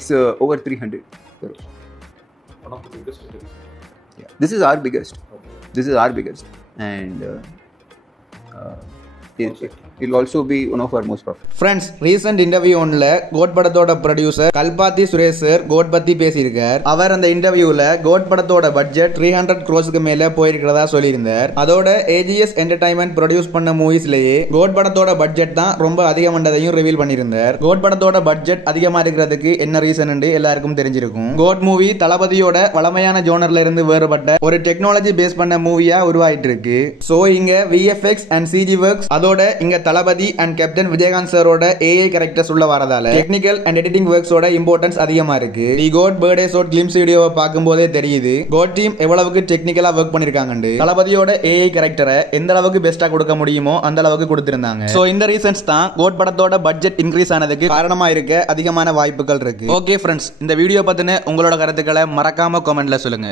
It's over 300 crores. One of the biggest interviews. Yeah. This is our biggest. Okay. This is our biggest. And it'll also be one of our most profitable. Friends, recent interview ஒன்ல GOAT படத்தோட producer Kalpathi Suresh sir GOAT பத்தி பேசியிருக்கார். அவர் அந்த இன்டர்வியூல code படத்தோட budget 300 crores மேல போயிருக்கிறதா சொல்லியிருந்தார். அதோட AGS என்டர்டைன்மெண்ட் ப்ரொடியூஸ் பண்ண மூவிஸ்லயே கோட் படத்தோட பட்ஜெட் தான் ரொம்ப அதிகமானதையும் ரிவீல் பண்ணியிருந்தார். கோட் படத்தோட பட்ஜெட் அதிகமா இருக்கிறதுக்கு என்ன ரீசன் எல்லாருக்கும் தெரிஞ்சிருக்கும். கோட் மூவி தளபதியோட வளமையான ஜோனர்ல இருந்து வேறுபட்ட ஒரு டெக்னாலஜி பேஸ் பண்ண மூவியா உருவாயிட்டு இருக்கு. சோ இங்க VFX அண்ட் CG works அதோட இங்க தளபதி அண்ட் கேப்டன் விஜயகாந்த் சாரோட AI கேரக்டர்ஸ் உள்ள வரதால டெக்னிக்கல் அண்ட் எடிட்டிங் ஒர்க்ஸோட இம்பார்ட்டன்ஸ் அதிகமா இருக்கு. தி கோட் பர்த்டே ஷாட் கிளிம்ஸ் வீடியோவை பார்க்கும்போதே தெரியுது கோட் டீம் எவ்வளவுக்கு டெக்னிக்கலா ஒர்க் பண்ணிருக்காங்க. தளபதியோட AI கேரக்டரை எந்த அளவுக்கு பெஸ்டா கொடுக்க முடியுமோ அந்த அளவுக்கு கொடுத்திருந்தாங்க. சோ இந்த ரீசன்ஸ் தான் கோட் படத்தோட பட்ஜெட் இன்க்ரீஸ் ஆனதுக்கு காரணமா இருக்க அதிகமான வாய்ப்புகள் இருக்கு. ஓகே ஃப்ரெண்ட்ஸ், இந்த வீடியோ பத்தின உங்களோட கருத்துக்களை மறக்காம கமெண்ட்ல சொல்லுங்க.